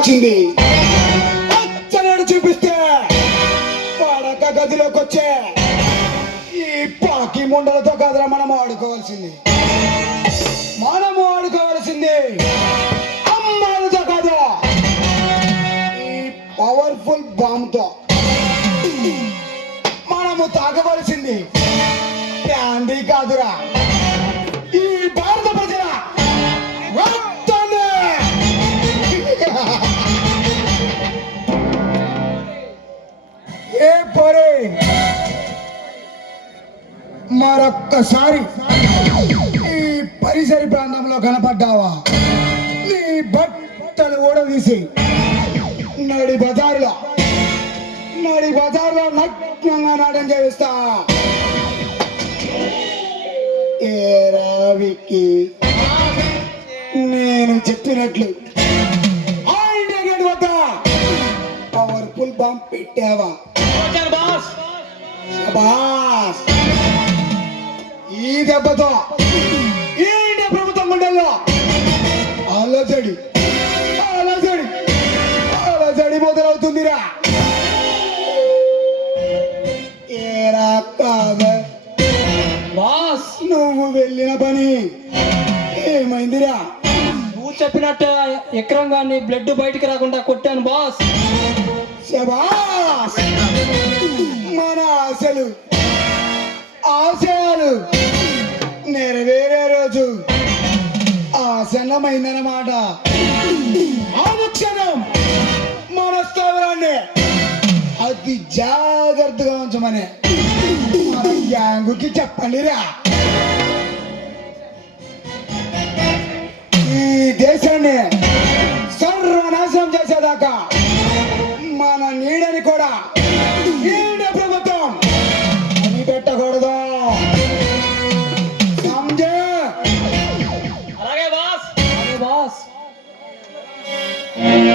వచ్చింది. పచ్చనాడు చూపిస్తే పడక గదిలోకి వచ్చే ఈ పాకి ముండలతో కదరా మనము ఆడుకోవాల్సింది. మనము ఆడుకోవాల్సింది అమ్మాయిలతో కాదు, ఈ పవర్ఫుల్ బాంబుతో. మనము తాగవలసింది బ్రాండీ కాదురా, ఈ భారత ప్రజల రక్తాన్ని. ఏ పోరే మరొక్కసారి ఈ పరిసర ప్రాంతంలో కనపడ్డావా, నీ బట్టలు ఊడదీసి నడి బజారులో నగ్నంగా నాటం చేయిస్తా. ఏ రావికి నేను చెప్పినట్లు ఆ ఇండియా గేట్ వద్ద పవర్ఫుల్ బాంబ్ పెట్టావా? శభాష్. ఈ దెబ్బతో ఈ ఇండియా ప్రభుత్వం గుండెల్లో అలజడి అలజడి అలజడి మొదలవుతుందిరా. ఏరా కాదా బాస్, నువ్వు వెళ్ళిన పని ఏమైందిరా? నువ్వు చెప్పినట్టు ఎక్రం గారిని బ్లడ్ బయటికి రాకుండా కొట్టాను బాస్. శభాష్. మన ఆశయాలు నెరవేరే రోజు ఆసన్నమైందన్నమాట. అనుక్షణం మన స్థావరాన్ని అతి జాగ్రత్తగా ఉంచమని మన గ్యాంగుకి చెప్పండిరా. ఈ దేశాన్ని సర్వనాశనం చేసేదాకా మన నీడని కూడా